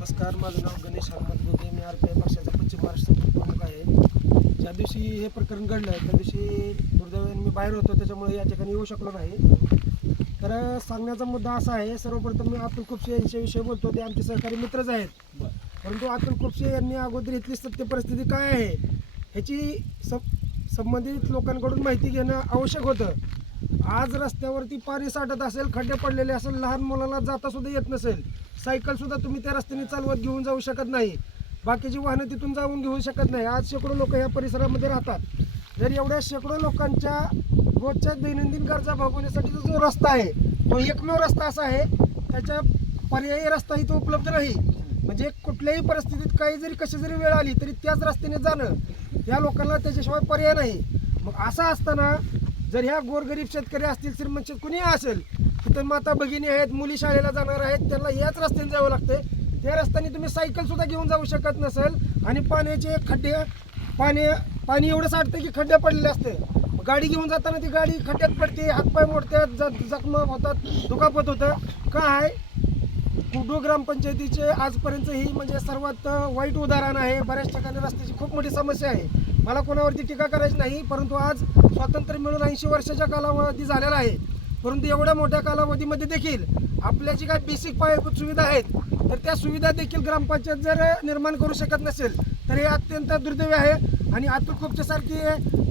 नमस्कार माझं नाव गणेश हनुमंत गोगे. मी आर पी आय पक्षाचा पश्चिम महाराष्ट्र प्रमुख आहे. ज्या दिवशी हे प्रकरण घडलं त्या दिवशी दुर्दैवाने मी बाहेर होतो. त्याच्यामुळे या ठिकाणी येऊ शकलो नाही. तर सांगण्याचा मुद्दा असा आहे सर्वप्रथम मी अतुल खुपशे यांच्याविषयी बोलतो. ते आमचे सहकारी मित्रच आहेत. परंतु अतुल खुपशे यांनी अगोदर इथली सत्य परिस्थिती काय आहे ह्याची सब संबंधित लोकांकडून माहिती घेणं आवश्यक होतं. आज रस्त्यावरती पाणी साठत असेल खड्डे पडलेले असेल लहान मुलांना जाता सुद्धा येत नसेल सायकल सुद्धा तुम्ही त्या रस्त्याने चालवत घेऊन जाऊ शकत नाही. बाकीची वाहनं तिथून जाऊन घेऊ शकत नाही. आज शेकडो लोक या परिसरामध्ये राहतात. जर एवढ्या शेकडो लोकांच्या रोजच्या दैनंदिन गरजा भागवण्यासाठी जो रस्ता आहे तो एकमेव रस्ता असा आहे त्याच्या पर्यायी रस्ता इथं उपलब्ध नाही. म्हणजे कुठल्याही परिस्थितीत काही जरी कशी जरी वेळ आली तरी त्याच रस्त्याने जाणं या लोकांना त्याच्याशिवाय पर्याय नाही. मग असं असताना जर ह्या गोरगरीब शेतकरी असतील श्रीमंत कुणी असेल तिथं माता भगिनी आहेत मुली शाळेला जाणार आहेत त्यांना याच रस्त्याने जावं लागते त्या रस्त्याने तुम्ही सायकल सुद्धा घेऊन जाऊ शकत नसेल आणि पाण्याचे खड्डे पाणी पाणी एवढं साठतं की खड्डे पडलेले असते. गाडी घेऊन जाताना ती गाडी खड्ड्यात पडते हातपाय मोडतात ज- जखम होतात दुखापत होतं. काय कुडू ग्रामपंचायतीचे आजपर्यंत ही म्हणजे सर्वात वाईट उदाहरण आहे. बऱ्याच ठिकाणी रस्त्याची खूप मोठी समस्या आहे. मला कोणावरती टीका करायची नाही परंतु आज स्वातंत्र्य मिळून ऐंशी वर्षाच्या कालावधी झालेला आहे. परंतु एवढ्या मोठ्या कालावधीमध्ये देखील आपल्या जी काही बेसिक पायाभूत सुविधा आहेत तर त्या सुविधा देखील ग्रामपंचायत जर निर्माण करू शकत नसेल तर हे अत्यंत दुर्दैवी आहे. आणि अतुल खोपच्यासारखी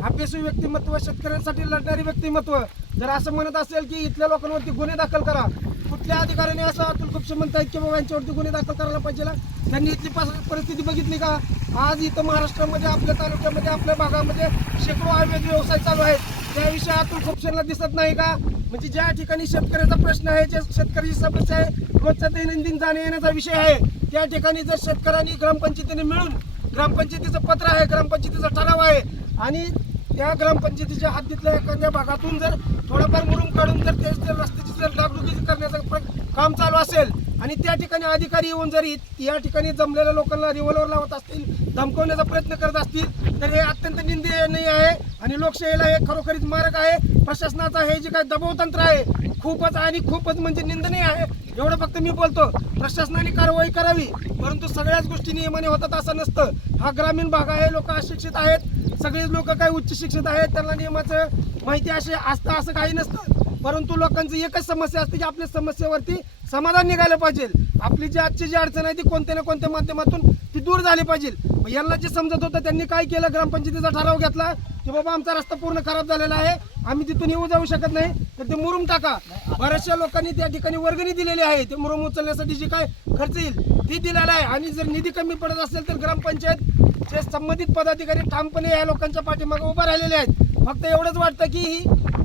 अभ्यासू व्यक्तिमत्व शेतकऱ्यांसाठी लढणारी व्यक्तिमत्व जर असं म्हणत असेल की इथल्या लोकांवरती गुन्हे दाखल करा कुठल्या अधिकाऱ्याने असं अतुल खुपशे म्हणतात की बाबा यांच्यावरती गुन्हे दाखल करायला पाहिजे ना? त्यांनी इथली परिस्थिती बघितली का? आज इथं महाराष्ट्रामध्ये आपल्या तालुक्यामध्ये आपल्या भागामध्ये शेकडो अवैध व्यवसाय चालू आहेत. त्याविषयी अतुल खुपशेला दिसत नाही का? म्हणजे ज्या ठिकाणी शेतकऱ्याचा प्रश्न आहे जे शेतकऱ्याची समस्या आहे रोजचा दैनंदिन जाण्या येण्याचा विषय आहे त्या ठिकाणी जर शेतकऱ्यांनी ग्रामपंचायतीने मिळून ग्रामपंचायतीचं पत्र आहे ग्रामपंचायतीचा ठराव आहे आणि त्या ग्रामपंचायतीच्या हद्दीतल्या एखाद्या भागातून जर थोडंफार मुरुम काढून जर ते जर रस्त्याची जर डागडुगी करण्याचं प्र- काम चालू असेल आणि त्या ठिकाणी अधिकारी येऊन जर या ठिकाणी जमलेल्या लोकांना रिव्हॉल्वर लावत असतील धमकवण्याचा प्रयत्न करत असतील तर हे अत्यंत निंदनीय आहे. आणि लोकशाहीला हे खरोखरीच मारक आहे. प्रशासनाचा हे जे काही दबावतंत्र आहे खूपच आणि खूपच म्हणजे निंदनीय आहे. एवढं फक्त मी बोलतो प्रशासनाने कारवाई करावी परंतु सगळ्याच गोष्टी नियमाने होतात असं नसतं. हा ग्रामीण भाग आहे लोक अशिक्षित आहेत सगळेच लोक काही उच्च शिक्षित आहेत त्यांना नियमाचं माहिती असे असतं असं काही नसतं. परंतु लोकांची एकच समस्या असते की आपल्या समस्येवरती समाधान निघालं पाहिजे. आपली जी आजची जी अडचण आहे ती कोणत्या ना कोणत्या माध्यमातून ती दूर झाली पाहिजे. यांना जे समजत होतं त्यांनी काय केलं? ग्रामपंचायतीचा ठराव घेतला. की बाबा आमचा रस्ता पूर्ण खराब झालेला आहे आम्ही तिथून येऊ जाऊ शकत नाही. तर ते मुरुम टाका. बऱ्याचशा लोकांनी त्या ठिकाणी वर्गणी दिलेली आहे. ते मुरुम उचलण्यासाठी जी काय खर्च येईल ती दिलेला आहे. आणि जर निधी कमी पडत असेल तर ग्रामपंचायत चे संबंधित पदाधिकारी ठामपणे या लोकांच्या पाठीमागे उभा राहिलेले आहेत. फक्त एवढंच वाटतं की ही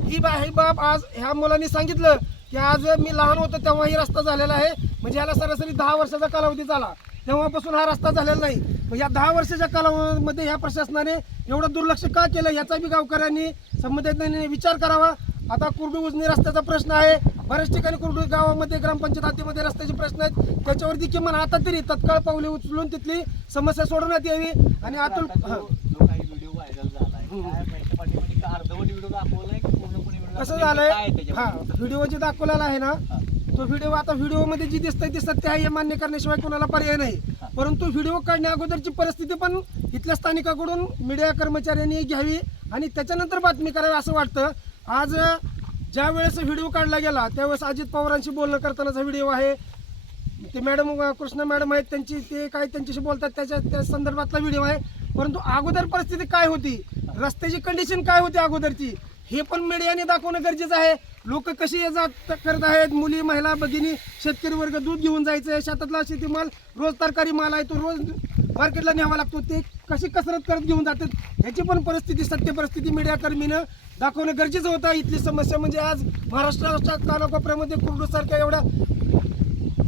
ही बा ही बाब आज ह्या मुलांनी सांगितलं की आज मी लहान होतो तेव्हा ही रस्ता झालेला आहे. म्हणजे याला सरासरी दहा वर्षाचा कालावधी झाला. तेव्हापासून हा रस्ता झालेला नाही. मग या दहा वर्षाच्या कालावधीमध्ये ह्या प्रशासनाने एवढं दुर्लक्ष का केलं? याचा बी गावकऱ्यांनी संबंधितांनी विचार करावा. आता कुर्डू उजनी रस्त्याचा प्रश्न आहे. बऱ्याच ठिकाणी कुर्डू गावामध्ये ग्रामपंचायत हद्दीमध्ये रस्त्याचे प्रश्न आहेत. त्याच्यावरती किमान आता तरी तत्काळ पावले उचलून तिथली समस्या सोडवण्यात यावी आणि अतुल कसं? झालंय? हा? व्हिडिओ जे दाखवलेला आहे ना तो व्हिडिओ आता व्हिडिओमध्ये जी दिसतंय ती सत्य आहे हे मान्य करण्याशिवाय कोणाला पर्याय नाही. परंतु व्हिडिओ काढण्या अगोदरची परिस्थिती पण इथल्या स्थानिकाकडून मीडिया कर्मचाऱ्यांनी घ्यावी आणि त्याच्यानंतर बातमी करावी असं वाटतं. आज ज्या वेळेस व्हिडिओ काढला गेला त्यावेळेस अजित पवारांशी बोलणं करतानाचा व्हिडिओ आहे. ते मॅडम कृष्ण कृष्णा मॅडम आहेत त्यांची ते काय त्यांच्याशी बोलतात त्याच्या त्या संदर्भातला व्हिडिओ आहे. परंतु अगोदर परिस्थिती काय होती? रस्त्याची कंडिशन काय होती अगोदरची? हे पण मीडियाने दाखवणं गरजेचं आहे. लोक कशी ये जात करत आहेत? मुली महिला भगिनी शेतकरी वर्ग दूध घेऊन जायचं शेतातला शेतीमाल रोज तरकारी माल आहे तो रोज मार्केटला न्यावा लागतो. ते कशी कसरत करत घेऊन जातात? ह्याची पण परिस्थिती सत्य परिस्थिती मीडियाकर्मीनं दाखवणं गरजेचं होतं. इथली समस्या म्हणजे आज महाराष्ट्राच्या कानाकोपऱ्यामध्ये कुर्डूसारख्या एवढ्या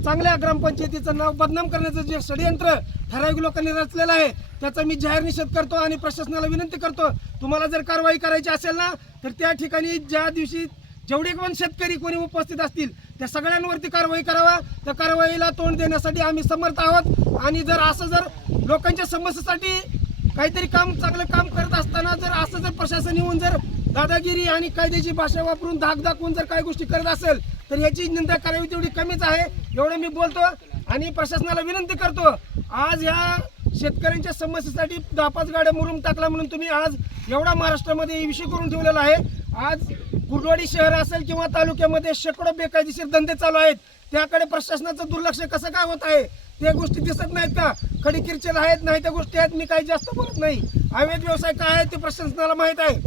चांगल्या ग्रामपंचायतीचं नाव बदनाम करण्याचं जे षडयंत्र ठराविक लोकांनी रचलेला आहे. त्याचा मी जाहीर निषेध करतो आणि प्रशासनाला विनंती करतो. तुम्हाला जर कारवाई करायची असेल ना तर त्या ठिकाणी ज्या दिवशी जेवढे पण शेतकरी कोणी उपस्थित असतील त्या सगळ्यांवरती कारवाई करावा. त्या कारवाईला तोंड देण्यासाठी आम्ही समर्थ आहोत. आणि जर असं जर लोकांच्या समस्येसाठी काहीतरी काम चांगलं काम करत असताना जर असं जर प्रशासन येऊन जर दादागिरी आणि कायद्याची भाषा वापरून धाक दाखवून जर काही गोष्टी करत असेल तर याची निंदा करावी तेवढी कमीच आहे. एवढं मी बोलतो आणि प्रशासनाला विनंती करतो आज ह्या शेतकऱ्यांच्या समस्येसाठी दहा पाच गाड्या मुरुम टाकला म्हणून तुम्ही आज एवढा महाराष्ट्रामध्ये विषय करून ठेवलेला आहे. आज कुर्डवाडी शहर असेल किंवा तालुक्यामध्ये शेकडो बेकायदेशीर धंदे चालू आहेत. त्याकडे प्रशासनाचं दुर्लक्ष कसं काय होत आहे त्या गोष्टी दिसत नाहीत का? खडी किरचेल आहेत नाही त्या गोष्टी आहेत मी काही जास्त बोलत नाही. अवैध व्यवसाय काय आहे ते प्रशासनाला माहीत आहे.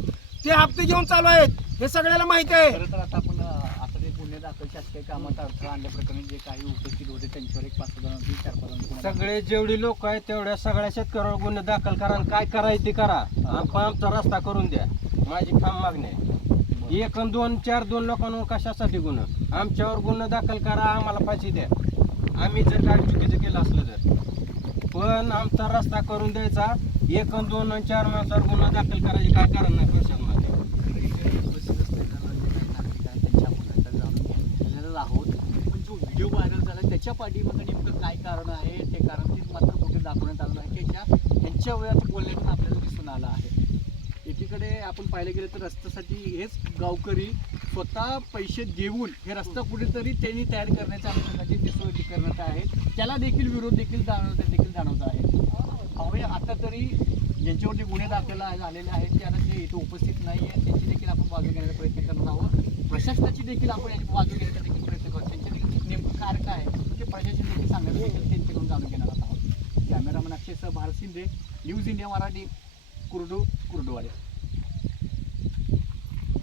ते हप्ते घेऊन चालू आहेत हे सगळ्याला माहिती आहे खरं तर आता आपण अं, आता जे गुन्हे दाखल शासकीय कामात अडथळा आणल्याप्रकरणी जे काही उपस्थित होते त्यांच्यावर एक पाच जणांची चार पाच जणांची सगळे जेवढी लोक आहेत तेवढ्या सगळ्या शेतकऱ्यावर गुन्हे दाखल करा आणि काय करायचं ते करा. आपण आमचा रस्ता करून द्या. माझी ठाम मागणी आहे. एक दोन चार दोन लोकांवर कशासाठी गुन्हा? आमच्यावर गुन्हा दाखल करा आम्हाला फाशी द्या. आम्ही जर काय चुकीचं केलं असलं तर. पण आमचा रस्ता करून द्यायचा. एक दोन अन चार माणसावर गुन्हा दाखल करायचे काय कारण नाही प्रशासनाने उपस्थित असलेल्या जे काही नागरिक आहेत त्यांच्या आपण आता जाणून घेण्यातच आहोत पण जो व्हिडिओ व्हायरल झाला. त्याच्या पाठीमागं नेमकं काय कारण आहे? ते कारण ते मात्र कुठे दाखवण्यात आलं नाही. त्याच्या त्यांच्या वयात बोलण्यातून आपल्याला दिसून आलं आहे. एकीकडे आपण पाहिलं गेलं तर रस्त्यासाठी हेच गावकरी स्वतः पैसे देऊन हे रस्ता कुठेतरी त्यांनी तयार करण्याच्या अनुषंगाची दिसून करण्यात आहे त्याला देखील विरोध देखील जाणवत देखील जाणवत आहे. हवे आता तरी ज्यांच्यावरती गुन्हे दाखल झालेले आहेत त्यांना जे इथे उपस्थित नाही आहे त्यांची देखील आपण बाजू घेण्याचा प्रयत्न करत आहोत. प्रशासनाची देखील आपण याची बाजू घेण्याचा देखील प्रयत्न करतो त्यांच्या देखील कारण काय? म्हणजे आहे ते प्रशासन देखील सांगण्याचा त्यांच्याकडून जाणून घेणार आहोत. कॅमेरामॅन अक्षय सह भारत शिंदे न्यूज इंडिया मराठी कुर्डू कुर्डूवाडे